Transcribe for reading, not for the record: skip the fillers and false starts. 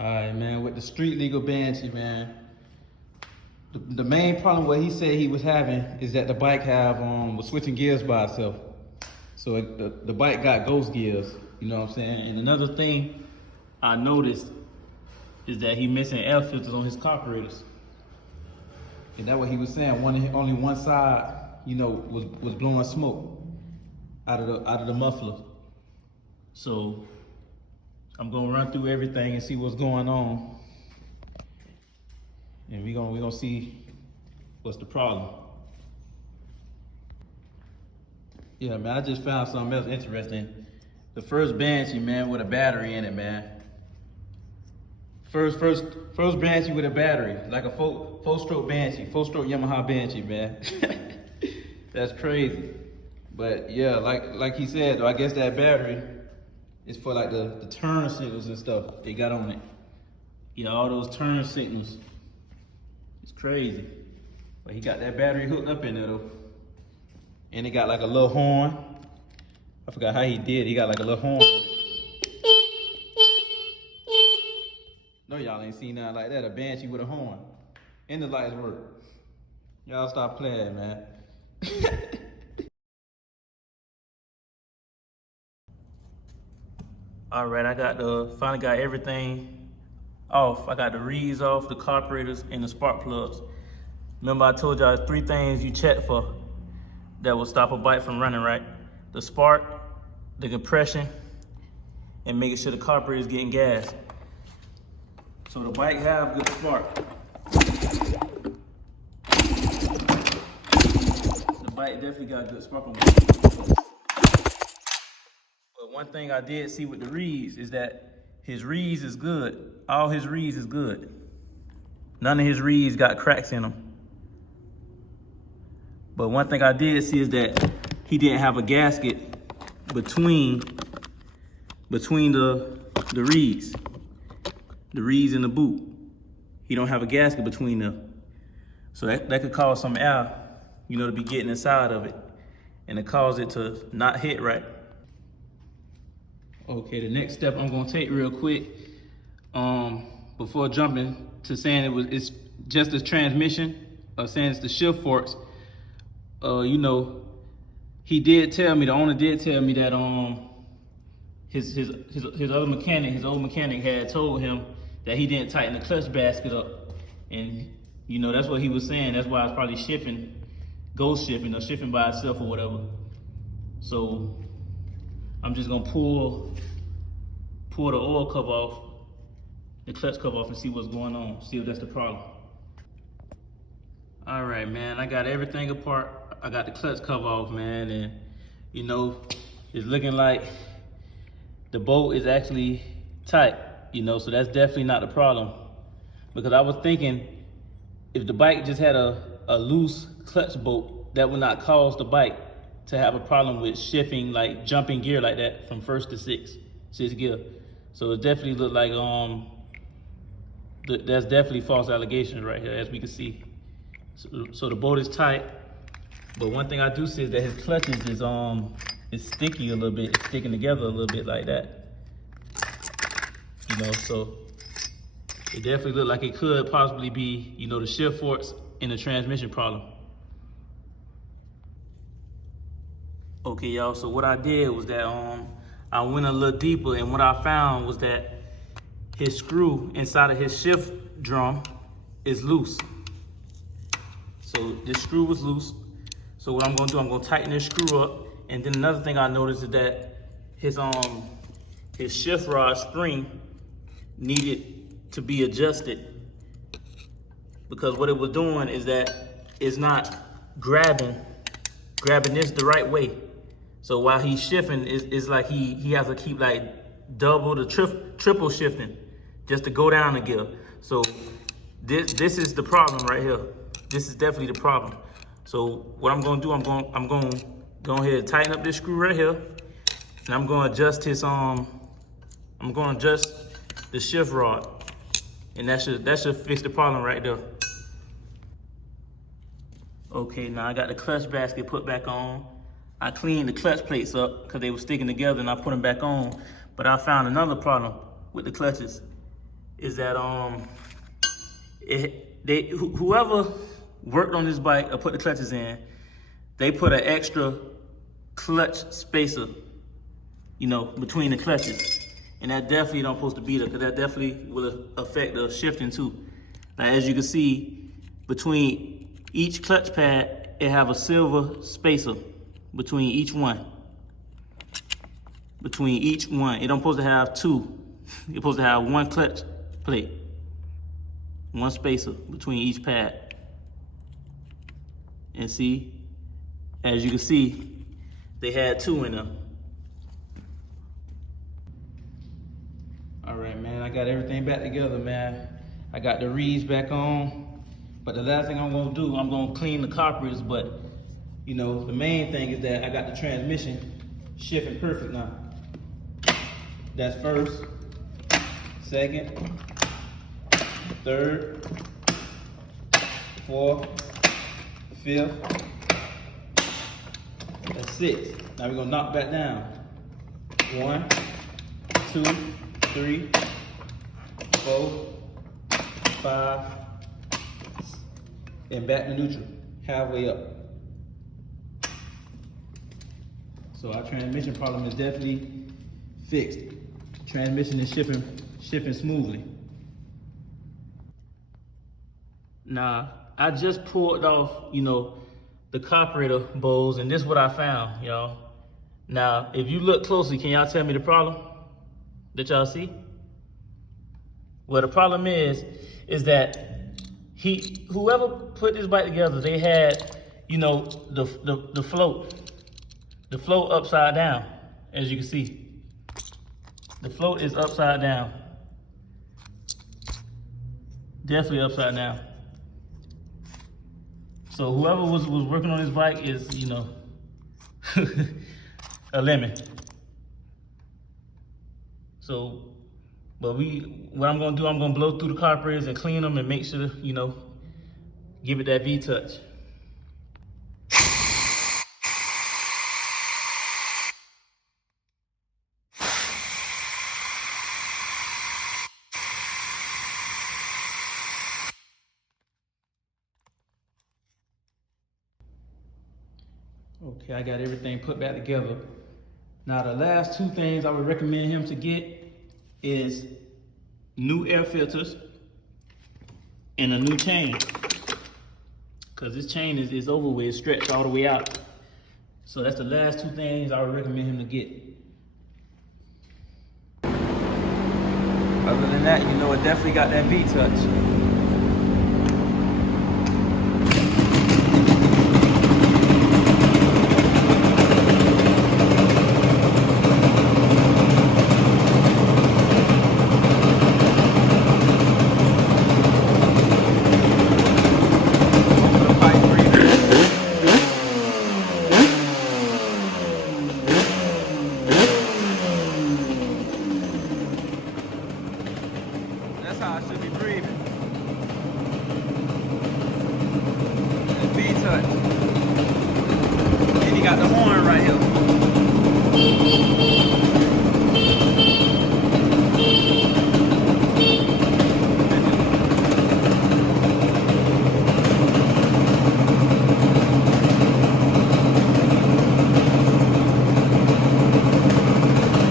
All right, man, with the street legal banshee, man, the main problem what he said he was having is that the bike was switching gears by itself. So the bike got ghost gears, you know what I'm saying? And another thing I noticed is that he missing air filters on his carburetors. And that's what he was saying. Only one side, you know, was blowing smoke out of the muffler. So I'm gonna run through everything and see what's going on, and we gonna see what's the problem. Yeah, man, I just found something else interesting. The first Banshee, man, with a battery in it, man. First Banshee with a battery, like a four-stroke Banshee, four-stroke Yamaha Banshee, man. That's crazy. But yeah, like he said, though, I guess that battery is for like the turn signals and stuff they got on it. Yeah, all those turn signals. It's crazy. But he got that battery hooked up in there though. And it got like a little horn. I forgot how he did. He got like a little horn. No, y'all ain't seen nothing like that. A Banshee with a horn. And the lights work. Y'all stop playing, man. All right, finally got everything off. I got the reeds off, the carburetors, and the spark plugs. Remember I told y'all 3 things you check for that will stop a bike from running, right? The spark, the compression, and making sure the carburetor is getting gas. So the bike have good spark. The bike definitely got good spark on it. But one thing I did see with the reeds is that his reeds is good. All his reeds is good. None of his reeds got cracks in them. But one thing I did see is that he didn't have a gasket between the reeds. The reeds and the boot. He don't have a gasket between them. So that could cause some air, you know, to be getting inside of it. And it cause it to not hit right. Okay, the next step I'm gonna take real quick, before jumping to saying it's just the transmission, or saying it's the shift forks, you know, he did tell me, the owner did tell me that his other mechanic, his old mechanic had told him that he didn't tighten the clutch basket up. And you know, that's what he was saying. That's why it's probably ghost shifting or shifting by itself or whatever. So I'm just gonna pull the oil cover off, the clutch cover off, and see what's going on, see if that's the problem. All right, man, I got everything apart. I got the clutch cover off, man, and you know, it's looking like the bolt is actually tight, you know, so that's definitely not the problem. Because I was thinking if the bike just had a loose clutch bolt, that would not cause the bike to have a problem with shifting, like jumping gear like that from first to sixth gear. So it definitely looked like that's definitely false allegations right here, as we can see. So the bolt is tight, but one thing I do see is that his clutches is sticky a little bit, it's sticking together a little bit like that. You know, so it definitely looked like it could possibly be, you know, the shift forks and the transmission problem. Okay, y'all, so what I did was that I went a little deeper, and what I found was that his screw inside of his shift drum is loose. So this screw was loose. So what I'm gonna do, I'm gonna tighten this screw up. And then another thing I noticed is that his shift rod spring needed to be adjusted, because what it was doing is that it's not grabbing this the right way. So while he's shifting, it's like he has to keep like double to triple shifting just to go down a gear. So this is the problem right here. This is definitely the problem. So what I'm gonna do, I'm gonna go ahead and tighten up this screw right here, and I'm gonna adjust the shift rod, and that should fix the problem right there. Okay, now I got the clutch basket put back on. I cleaned the clutch plates up because they were sticking together, and I put them back on. But I found another problem with the clutches. is that whoever worked on this bike or put the clutches in, they put an extra clutch spacer, you know, between the clutches. And that definitely don't supposed to be there, because that definitely will affect the shifting too. Now, as you can see, between each clutch pad, it have a silver spacer between each one. Between each one. It don't supposed to have two. It's supposed to have one clutch plate. One spacer between each pad. And see, as you can see, they had two in them. All right, man, I got everything back together, man. I got the reeds back on, but the last thing I'm gonna do, I'm gonna clean the carburetors, but you know, the main thing is that I got the transmission shifting perfect now. That's first, second, third, fourth, fifth, that's six. Now we're gonna knock back down. 1, 2, 3, 4, 5, and back to neutral, halfway up. So our transmission problem is definitely fixed. Transmission is shifting smoothly. Now, I just pulled off, you know, the carburetor bowls, and this is what I found, y'all. Now, if you look closely, can y'all tell me the problem that y'all see? Well, the problem is that whoever put this bike together, they had, you know, the float upside down, as you can see. The float is upside down. Definitely upside down. So whoever was working on this bike is, you know, a lemon. So, but what I'm gonna do, I'm gonna blow through the carburetors and clean them and make sure, you know, give it that V-touch. Okay, I got everything put back together. Now the last two things I would recommend him to get is new air filters and a new chain. Cause this chain is over with, it's stretched all the way out. So that's the last two things I would recommend him to get. Other than that, you know, it definitely got that V-touch.